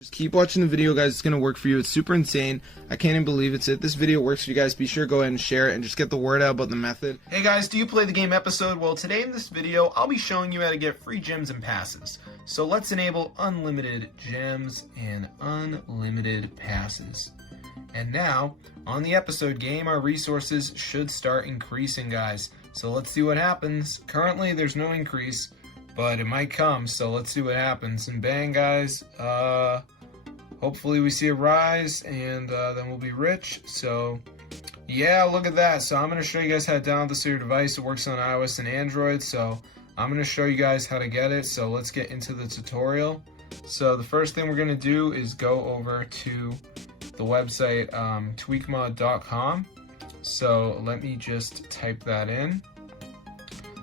Just keep watching the video, guys. It's going to work for you. It's super insane. I can't even believe it's it. This video works for you guys. Be sure to go ahead and share it and just get the word out about the method. Hey guys, do you play the game Episode? Well, today in this video, I'll be showing you how to get free gems and passes. So let's enable unlimited gems and unlimited passes. And now, on the Episode game, our resources should start increasing, guys. So let's see what happens. Currently, there's no increase, but it might come, so let's see what happens. And bang, guys, hopefully we see a rise, and then we'll be rich. So yeah, look at that. So I'm going to show you guys how to download this to your device. It works on iOS and Android, so I'm going to show you guys how to get it. So let's get into the tutorial. So the first thing we're going to do is go over to the website tweakmod.com. So let me just type that in.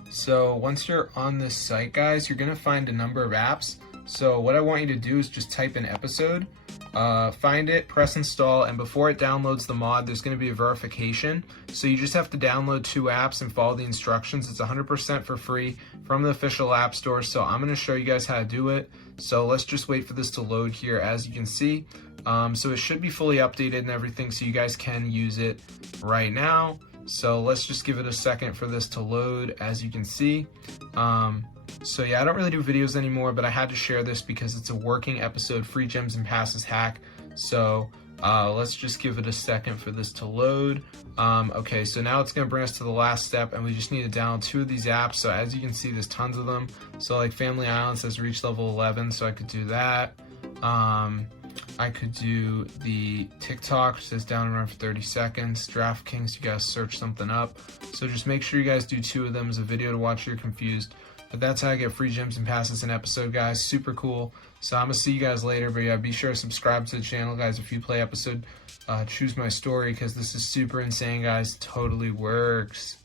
So once you're on this site, guys, you're going to find a number of apps. So what I want you to do is just type in Episode, find it, press install, and before it downloads the mod, there's going to be a verification. So you just have to download 2 apps and follow the instructions. It's 100% for free from the official app store. So I'm going to show you guys how to do it. So let's just wait for this to load here. As you can see, so it should be fully updated and everything, so you guys can use it right now. So let's just give it a second for this to load. As you can see, so yeah, I don't really do videos anymore, but I had to share this because it's a working Episode free gems and passes hack. So let's just give it a second for this to load. Okay, so now it's going to bring us to the last step, and we just need to download 2 of these apps. So as you can see, there's tons of them. So like Family Island says reach level 11, so I could do that. I could do the TikTok, which says down and run for 30 seconds. DraftKings, you guys search something up. So just make sure you guys do 2 of them as a video to watch if you're confused. But that's how I get free gems and passes in Episode, guys. Super cool. So I'm going to see you guys later. But yeah, be sure to subscribe to the channel, guys. If you play Episode, choose my story, because this is super insane, guys. Totally works.